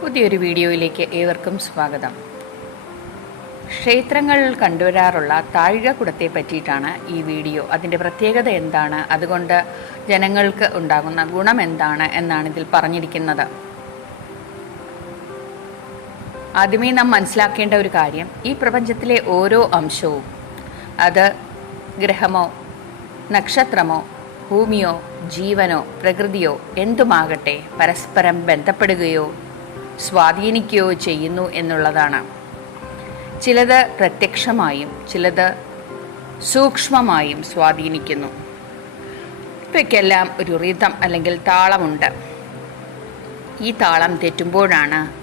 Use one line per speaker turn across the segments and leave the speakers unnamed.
പുതിയൊരു വീഡിയോയിലേക്ക് ഏവർക്കും സ്വാഗതം. ക്ഷേത്രങ്ങൾ കണ്ടുവരാറുള്ള താഴികക്കുടത്തെ പറ്റിയിട്ടാണ് ഈ വീഡിയോ. അതിന്റെ പ്രത്യേകത എന്താണ്? അതുകൊണ്ട് ജനങ്ങൾക്ക് ഉണ്ടാകുന്ന ഗുണം എന്താണ് എന്നാണ് ഇതിൽ പറഞ്ഞിരിക്കുന്നത്. ആദ്യമേ നാം മനസ്സിലാക്കേണ്ട ഒരു കാര്യം ഈ പ്രപഞ്ചത്തിലെ ഓരോ അംശവും അത് ഗ്രഹമോ നക്ഷത്രമോ ഭൂമിയോ ജീവനോ പ്രകൃതിയോ എന്തുമാകട്ടെ പരസ്പരം ബന്ധപ്പെടുകയോ സ്വാധീനിക്കുകയോ ചെയ്യുന്നു എന്നുള്ളതാണ്. ചിലത് പ്രത്യക്ഷമായും ചിലത് സൂക്ഷ്മമായും സ്വാധീനിക്കുന്നു. ഇവയ്ക്കെല്ലാം ഒരു റിതം അല്ലെങ്കിൽ താളമുണ്ട്. ഈ താളം തെറ്റുമ്പോഴാണ്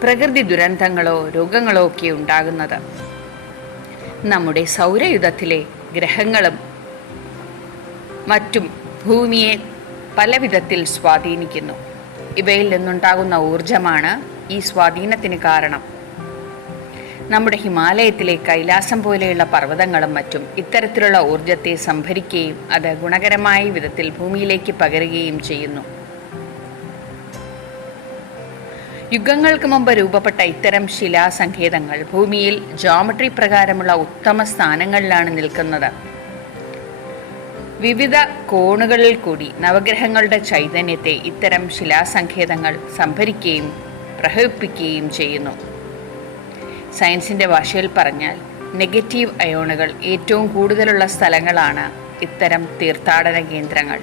പ്രകൃതി ദുരന്തങ്ങളോ രോഗങ്ങളോ ഒക്കെ ഉണ്ടാകുന്നത്. നമ്മുടെ സൗരയുധത്തിലെ ഗ്രഹങ്ങളും മറ്റും ഭൂമിയെ പല വിധത്തിൽ സ്വാധീനിക്കുന്നു. ഇവയിൽ നിന്നുണ്ടാകുന്ന ഊർജമാണ് ഈ സ്വാധീനത്തിന് കാരണം. നമ്മുടെ ഹിമാലയത്തിലെ കൈലാസം പോലെയുള്ള പർവതങ്ങളും മറ്റും ഇത്തരത്തിലുള്ള ഊർജത്തെ സംഭരിക്കുകയും അത് ഗുണകരമായ വിധത്തിൽ ഭൂമിയിലേക്ക് പകരുകയും ചെയ്യുന്നു. യുഗങ്ങൾക്ക് മുമ്പ് രൂപപ്പെട്ട ഇത്തരം ശിലാസങ്കേതങ്ങൾ ഭൂമിയിൽ ജോമട്രി പ്രകാരമുള്ള ഉത്തമ സ്ഥാനങ്ങളിലാണ് നിൽക്കുന്നത്. വിവിധ കോണുകളിൽ കൂടി നവഗ്രഹങ്ങളുടെ ചൈതന്യത്തെ ഇത്തരം ശിലാസങ്കേതങ്ങൾ സംഭരിക്കുകയും പ്രഹരിപ്പിക്കുകയും ചെയ്യുന്നു. സയൻസിന്റെ ഭാഷയിൽ പറഞ്ഞാൽ നെഗറ്റീവ് അയോണുകൾ ഏറ്റവും കൂടുതലുള്ള സ്ഥലങ്ങളാണ് ഇത്തരം തീർത്ഥാടന കേന്ദ്രങ്ങൾ.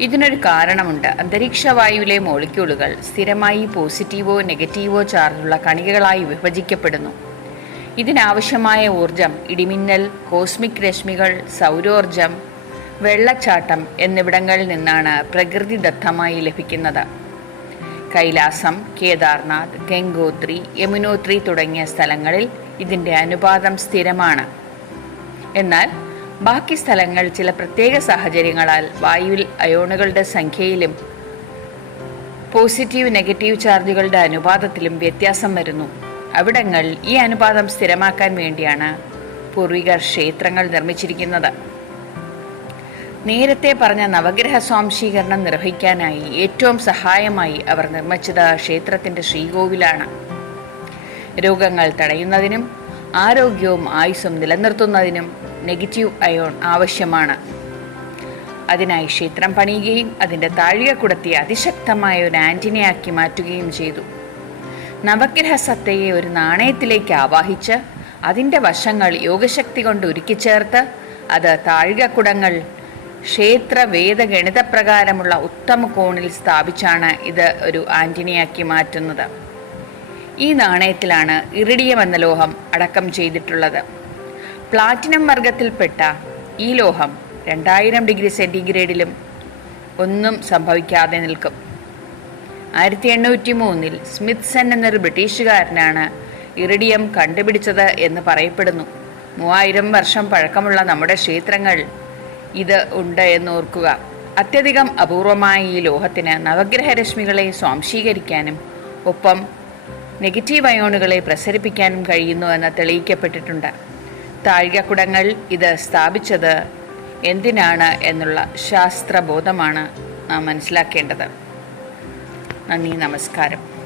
ഇതിനൊരു കാരണമുണ്ട്. അന്തരീക്ഷവായുവിലെ മോളിക്യൂളുകൾ സ്ഥിരമായി പോസിറ്റീവോ നെഗറ്റീവോ ചാർജുള്ള കണികകളായി വിഭജിക്കപ്പെടുന്നു. ഇതിനാവശ്യമായ ഊർജം ഇടിമിന്നൽ കോസ്മിക് രശ്മികൾ സൗരോർജം വെള്ളച്ചാട്ടം എന്നിവിടങ്ങളിൽ നിന്നാണ് പ്രകൃതിദത്തമായി ലഭിക്കുന്നത്. കൈലാസം കേദാർനാഥ് ഗംഗോത്രി യമുനോത്രി തുടങ്ങിയ സ്ഥലങ്ങളിൽ ഇതിന്റെ അനുപാതം സ്ഥിരമാണ്. എന്നാൽ ബാക്കി സ്ഥലങ്ങൾ ചില പ്രത്യേക സാഹചര്യങ്ങളാൽ വായുവിൽ അയോണുകളുടെ സംഖ്യയിലും പോസിറ്റീവ് നെഗറ്റീവ് ചാർജുകളുടെ അനുപാതത്തിലും വ്യത്യാസം വരുന്നു. അവിടങ്ങൾ ഈ അനുപാതം സ്ഥിരമാക്കാൻ വേണ്ടിയാണ് പൂർവികർ ക്ഷേത്രങ്ങൾ നിർമ്മിച്ചിരിക്കുന്നത്. നേരത്തെ പറഞ്ഞ നവഗ്രഹ സ്വാംശീകരണം നിർവഹിക്കാനായി ഏറ്റവും സഹായമായി അവർ നിർമ്മിച്ചത് ക്ഷേത്രത്തിന്റെ ശ്രീകോവിലാണ്. രോഗങ്ങൾ തടയുന്നതിനും ആരോഗ്യവും ആയുസ്സും നിലനിർത്തുന്നതിനും നെഗറ്റീവ് അയോൺ ആവശ്യമാണ്. അതിനായി ക്ഷേത്രം പണിയുകയും അതിന്റെ കുടത്തി അതിശക്തമായ ഒരു ആന്റിനയാക്കി മാറ്റുകയും ചെയ്തു. നവഗ്രഹ സത്തയെ ഒരു നാണയത്തിലേക്ക് ആവാഹിച്ച് അതിന്റെ വശങ്ങൾ യോഗശക്തി കൊണ്ട് ഉരുക്കിച്ചേർത്ത് അത് താഴികക്കുടങ്ങൾ ക്ഷേത്ര ഉത്തമ കോണിൽ സ്ഥാപിച്ചാണ് ഇത് ഒരു ആന്റിനിയാക്കി മാറ്റുന്നത്. ഈ നാണയത്തിലാണ് ഇറിഡിയം എന്ന ലോഹം അടക്കം ചെയ്തിട്ടുള്ളത്. പ്ലാറ്റിനം വർഗത്തിൽപ്പെട്ട ഈ ലോഹം രണ്ടായിരം ഡിഗ്രി സെന്റിഗ്രേഡിലും ഒന്നും സംഭവിക്കാതെ നിൽക്കും. ആയിരത്തി എണ്ണൂറ്റി മൂന്നിൽ സ്മിത്സൺ എന്നൊരു ബ്രിട്ടീഷുകാരനാണ് ഇറിഡിയം കണ്ടുപിടിച്ചത് എന്ന് പറയപ്പെടുന്നു. മൂവായിരം വർഷം പഴക്കമുള്ള നമ്മുടെ ക്ഷേത്രങ്ങൾ ഇത് ഉണ്ട് എന്നോർക്കുക അത്യധികം അപൂർവമായ ഈ ലോഹത്തിന് നവഗ്രഹരശ്മികളെ സ്വാംശീകരിക്കാനും ഒപ്പം നെഗറ്റീവ് അയോണുകളെ പ്രസരിപ്പിക്കാനും കഴിയുന്നു എന്ന് തെളിയിക്കപ്പെട്ടിട്ടുണ്ട്. താഴികക്കുടങ്ങൾ ഇത് സ്ഥാപിച്ചത് എന്തിനാണ് എന്നുള്ള ശാസ്ത്രബോധമാണ് നാം മനസ്സിലാക്കേണ്ടത്. നന്ദി നമസ്കാരം.